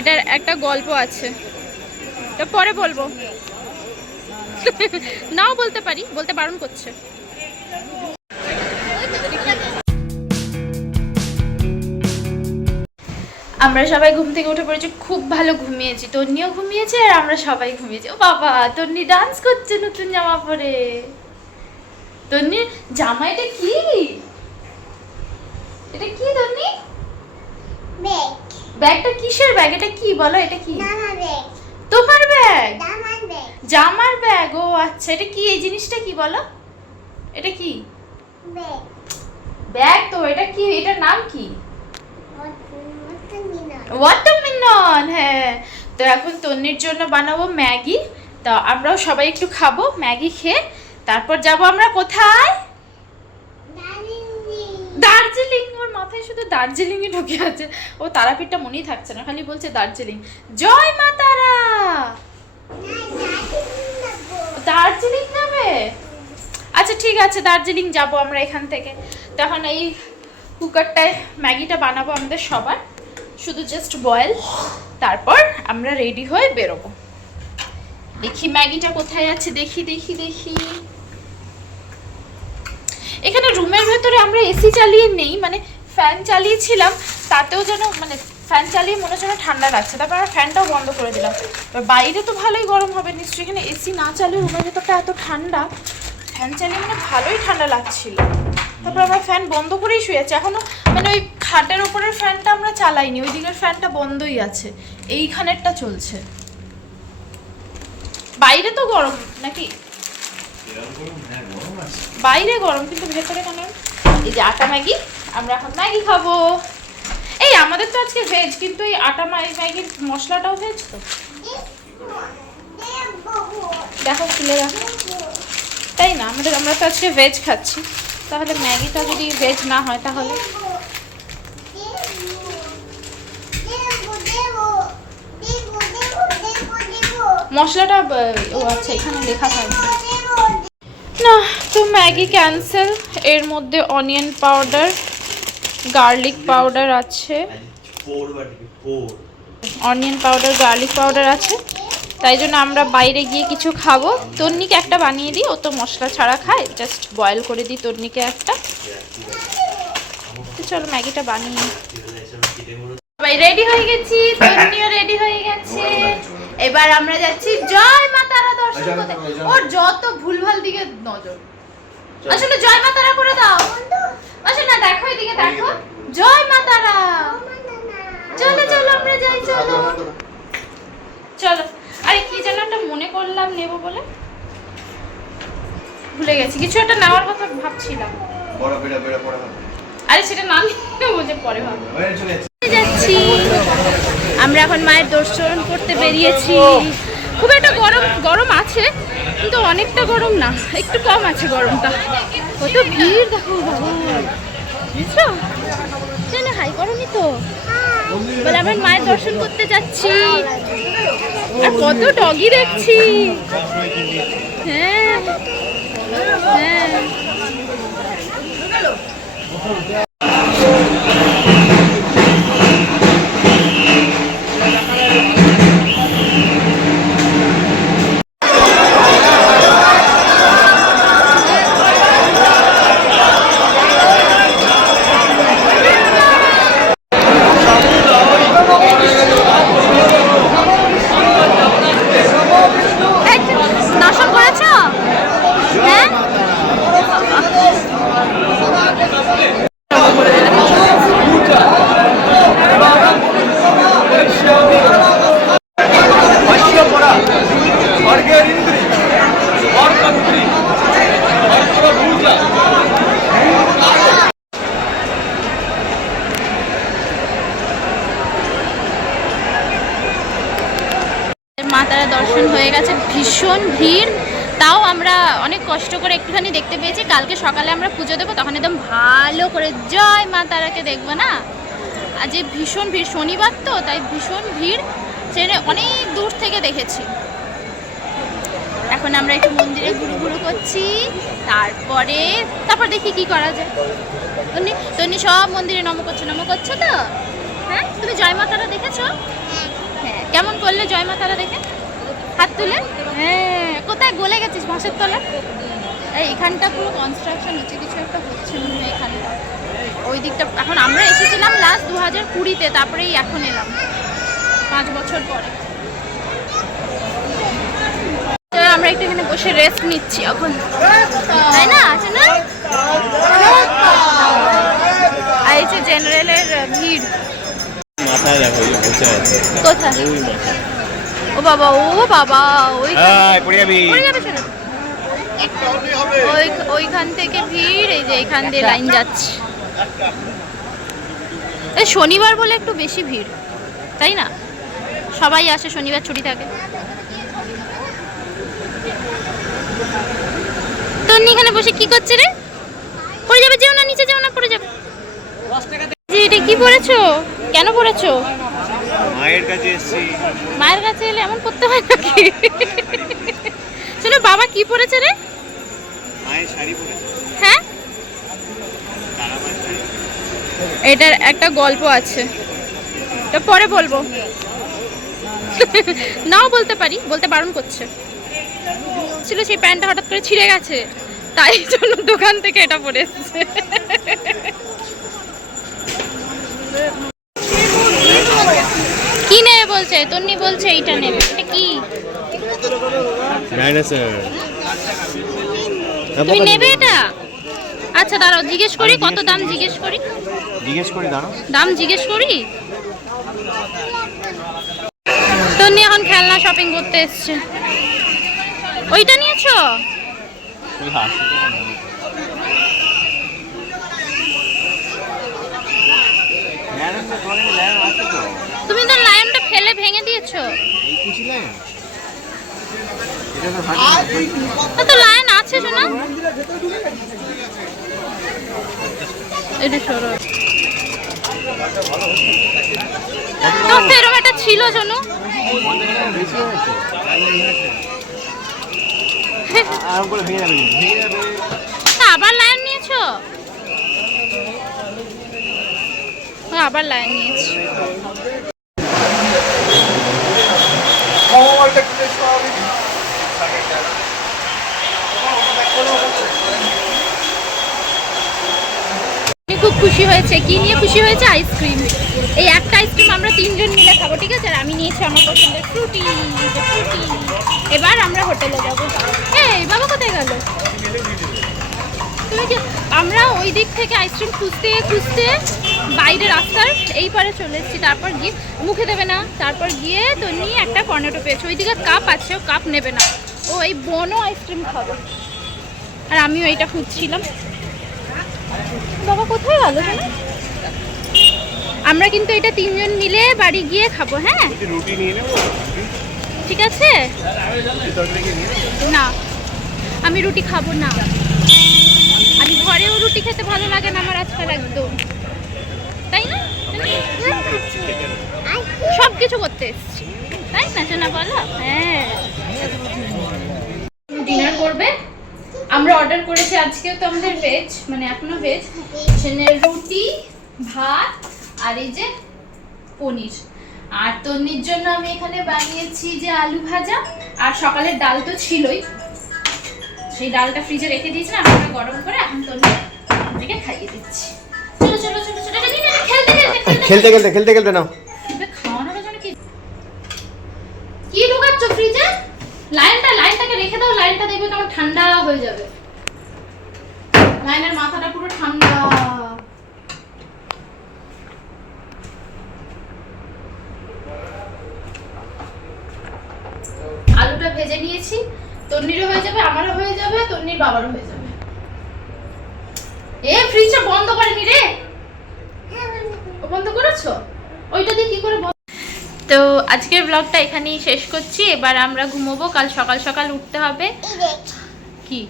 এটার একটা গল্প আছে। এটা পরে বলব। নাও বলতে পারি বলতে বারণ করছে। আমরা সবাই ঘুম থেকে উঠে পড়েছি খুব ভালো ঘুমিয়েছি। তন্নিও ঘুমিয়েছে আর আমরা সবাই ঘুমিয়েছি। ও বাবা তন্নি ডান্স করছে নতুন জামা পরে। তন্নির জামা এটা কি? এটা কি তন্নি? ব্যাগ। ব্যাগটা কিসের ব্যাগ? এটা কি বলো? এটা কি? তোমার ব্যাগ? জামার ব্যাগ। ও আচ্ছা। এটা কি? এই জিনিসটা কি বলো? এটা কি? ব্যাগ তো এটা কি? এটার নাম কি? ওয়াটারমেলন। হ্যাঁ। তো এখন তন্নির জন্য বানাবো ম্যাগি। তো আমরাও সবাই একটু খাব ম্যাগি খেয়ে। তারপর যাব আমরা কোথায় দাদিনি দার্জিলিং মাথায় শুধু দার্জিলিংই ঢুকে আছে। ও তারাপীঠটা মনেই থাকছে না, খালি বলছে দার্জিলিং। জয় মা তারা! দার্জিলিং যাবে আচ্ছা ঠিক আছে, দার্জিলিং যাব আমরা এখান থেকে। তখন এই কুকারটায় ম্যাগিটা বানাবো আমাদের সবার। শুধু জাস্ট বয়েল তারপর আমরা রেডি হয়ে বেরোবো। দেখি ম্যাগিটা কোথায় আছে, দেখি দেখি দেখি। এখানে রুমের ভেতরে আমরা এসি চালিয়ে নেই মানে ফ্যান চালিয়েছিলাম তাতেও যেন মানে ফ্যান চালিয়ে মনে হচ্ছে যেন ঠান্ডা লাগছে। তারপর আমরা ফ্যানটাও বন্ধ করে দিলাম। এবার বাইরে তো ভালোই গরম হবে নিশ্চয়ই এখানে এসি না চালিয়ে রুমের ভেতরটা এত ঠান্ডা। ফ্যান চালিয়ে মানে ভালোই ঠান্ডা লাগছিল। তারপর আমরা ফ্যান বন্ধ করেই শুয়ে শুয়েছি এখনও মানে ওই খাটের ওপরের ফ্যানটা আমরা চালাইনি ওই দিকের ফ্যানটা বন্ধই আছে। এইখানেরটা চলছে। বাইরে তো গরম নাকি? বাইরে গরম কিন্তু ভেতরে কেন? এই যে আটা ম্যাগি। আমরা এখন ম্যাগি খাব। এই, আমাদের তো আজকে ভেজ কিন্তু এই আটা ম্যাগি ম্যাগির মশলাটাও ভেজ তো? দেখো, খুলে দেখো। তাই না? আমাদের আমরা তো আজকে ভেজ খাচ্ছি। তাহলে ম্যাগিটা যদি ভেজ না হয় তাহলে? মশলাটা ও আচ্ছা এখানে লেখা থাকবে। না, তো ম্যাগি ক্যান্সেল এর মধ্যে অনিয়ন পাউডার গার্লিক পাউডার আছে। অনিয়ন পাউডার গার্লিক পাউডার আছে। তাই জন্য আমরা বাইরে গিয়ে কিছু খাব। তন্নিকে একটা বানিয়ে দিই, ও তো মশলা ছাড়া খায়। জাস্ট বয়েল করে দিই তন্নিকে একটা। চলো ম্যাগিটা বানিয়ে। সবাই রেডি হয়ে গেছি? তন্নিও রেডি হয়ে গেছে। এবার আমরা যাচ্ছি জয় মা তারা দর্শন করতে। ওর যত ভুলভাল দিকে নজর। আসলে জয় মা তারা করে দাও। আসলে না দেখো এদিকে দেখো। জয় মা তারা। চলো চলো আমরা যাই চলো চলো। আরে কি যেন একটা মনে করলাম নেব বলে। ভুলে গেছি কিছু একটা নেওয়ার কথা ভাবছিলাম। আরে সেটা না বুঝে পরে ভাবো যাচ্ছি। আমরা এখন মায়ের দর্শন করতে বেরিয়েছি। খুব একটা গরম গরম আছে, কিন্তু অনেকটা গরম না, একটু কম আছে গরমটা। কত ভিড়, দেখো বুঝছ? হাই গরমই তো। বলে আমরা মায়ের দর্শন করতে যাচ্ছি। আর কত ডগি দেখছি। হ্যাঁ। হ্যাঁ। কষ্ট করে একটুখানি দেখতে পেয়েছি। কালকে সকালে আমরা পুজো দেবো তখন একদম ভালো করে জয় মা তারাকে দেখব না? আজ ভীষণ ভিড় শনিবার তো তাই ভীষণ ভিড় ট্রেনে অনেক দূর থেকে দেখেছি। এখন আমরা একটু মন্দিরে ঘুরু ঘুরু করছি তারপরে তারপর দেখি কি করা যায়। তন্নি তন্নি সব মন্দিরে নম করছ নম করছ তো? হ্যাঁ? তুমি জয় মাতারা দেখেছ? হ্যাঁ কেমন করলে জয় মা তারা দেখে? হাত তুলে। হ্যাঁ কোথায় গলে গেছিস বাঁশের তলা? এখানটা পুরো কনস্ট্রাকশন হচ্ছে কিছু একটা হচ্ছে মনে এখানটা। ওই দিকটা এখন আমরা এসেছিলাম লাস্ট দু হাজার কুড়িতে তারপরেই এখন এলাম। পাঁচ বছর পরে। আমরা একটু এখানে বসে রেস্ট নিচ্ছি এখন। তাই না আছে না? আর এই যে জেনারেলের ভিড়। মাথায় দেখো কোথায়? ও বাবা ও বাবা ওই পড়ে যাবি। পড়ে যাবে ওইখান থেকে ভিড় এই যে এখান দিয়ে লাইন যাচ্ছে। এই শনিবার বলে একটু বেশি ভিড় তাই না? সবাই আসে শনিবার ছুটি থাকে। তন্নি এখানে বসে কি করছে রে? পড়ে যাবে যেও না নিচে যেও না পড়ে যাবে। যে এটা কি পড়েছো? কেন পড়েছো? মায়ের কাছে এসেছি। মায়ের কাছে এলে এমন করতে হয় নাকি? শোনো বাবা কি পড়েছে রে? মায়ের শাড়ি পরেছে। হ্যাঁ? এটার একটা গল্প আছে। তো পরে বলব। নাও বলতে পারি বলতে বারণ করছে। ছিল সেই প্যান্টটা হঠাৎ করে ছিঁড়ে গেছে। তাই জন্য দোকান থেকে এটা পরে এসেছে। কি নেবে বলছে? তন্নি বলছে এইটা নেবে। এটা কি? ডাইনোসর তুমি নেবে এটা? আচ্ছা দাঁড়াও জিজ্ঞেস করি। কত দাম জিজ্ঞেস করি? জিজ্ঞেস করে দাঁড়ো দাম জিজ্ঞেস করি? তন্নি এখন খেলনা শপিং করতে এসছে। ওইটা নিয়েছো? তুমি তো লায়নটা ফেলে ভেঙে দিয়েছ? লাইন তো লায়ন আছে শোনা এটা সরো। তো সেরকম একটা ছিল শোনো আবার লায়ন নিয়েছো? আবার লায়ন নিয়েছি। খুব খুশি হয়েছে। কি নিয়ে খুশি হয়েছে? আইসক্রিম এই একটা আইসক্রিম আমরা তিনজন মিলে খাব, ঠিক আছে? আর আমি নিয়েছি আমার পছন্দের ফ্রুটি ফ্রুটি এবার আমরা হোটেলে যাব। এই, বাবা কোথায় গেল? তুমি কি আমরা ওই দিক থেকে আইসক্রিম খুঁজতে খুঁজতে বাইরে রাস্তার এই পারে চলে এসেছি তারপর গিয়ে মুখে দেবে না। তারপর গিয়ে তো নিয়ে একটা কর্নেটো পেয়েছে। ওইদিকে কাপ আছে ও কাপ নেবে না। ও এই বনও আইসক্রিম খাবে। আর আমিও এইটা খুঁজছিলাম। বাবা কোথায় গেল জানো আমরা কিন্তু এটা তিনজন মিলে বাড়ি গিয়ে খাব হ্যাঁ? রুটি নিয়ে নেব? ঠিক আছে? না। আমি রুটি খাব না। আমি ঘরেও রুটি খেতে ভালো লাগে না আমার আজকাল একদম। কিছু করতে এসছি। তাই না শোনা বলো? হ্যাঁ। ডিনার করবে? আমরা অর্ডার করেছি আজকে তো আমাদের ভেজ মানে এখনও ভেজ সেখানে রুটি, ভাত আর এই যে পনির। আর তন্নির জন্য আমি এখানে বানিয়েছি যে আলু ভাজা, আর সকালের ডাল তো ছিলই। সেই ডালটা ফ্রিজে রেখে দিয়েছি না আমরা গরম করে এখন তন্নি আমাদেরকে খাইয়ে দিচ্ছি। চলো চলো চলো চলো খেলতে খেলতে খেলতে খেলতে খেলতে নাও এবার খাওয়ানোর জন্য কি ঢোকাচ্ছ ফ্রিজে লাইনটা, লাইনটাকে রেখে দাও, লাইনটা দেখবে কেমন ঠান্ডা হয়ে যাবে। লাইনের মাথাটা পুরো ঠান্ডা। আলুটা ভেজে নিয়েছি, তন্নিরও হয়ে যাবে, আমারও হয়ে যাবে, তন্নির বাবারও হয়ে যাবে। এ ফ্রিজটা বন্ধ করেনি রে। ও বন্ধ করেছ? ওইটা দিয়ে কি করে তো আজকের ব্লগটা এখানেই শেষ করছি। এবার আমরা ঘুমোবো কাল সকাল সকাল উঠতে হবে। কি?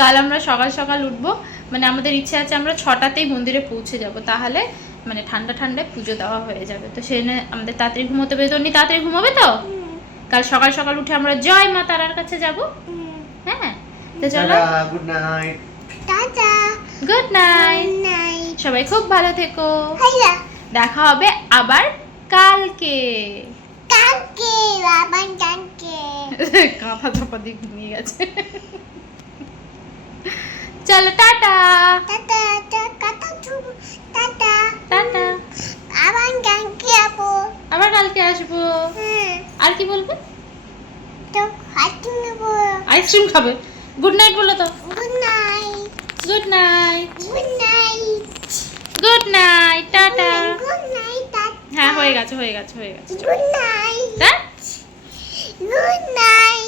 কাল আমরা সকাল সকাল উঠবো। মানে আমাদের ইচ্ছে আছে আমরা ছটাতেই মন্দিরে পৌঁছে যাব। তাহলে মানে ঠান্ডা ঠান্ডায় পুজো দেওয়া হয়ে যাবে। তো সেখানে আমাদের তাড়াতাড়ি ঘুমোতে হবে তো উনি তাড়াতাড়ি ঘুমোবে তো? কাল সকাল সকাল উঠে আমরা জয় মা তারার কাছে যাব। হ্যাঁ? তো চলো। Good night tata. Good night সবাই খুব ভালো থেকো। দেখা হবে আবার কালকে। কালকে বাবান কালকে। কাঁথা চাপা দিয়ে ঘুমিয়ে গেছে। চলো tata. Tata tata tata tata. আবার কালকে আপু আবার কালকে আসব। হ্যাঁ। আর কি বলবে? তো আইসক্রিম খাবে। গুড নাইট বলো তো। Good night good night good night good night tata good night হ্যাঁ হয়ে গেছে হয়ে গেছে হয়ে গেছে। Good night good night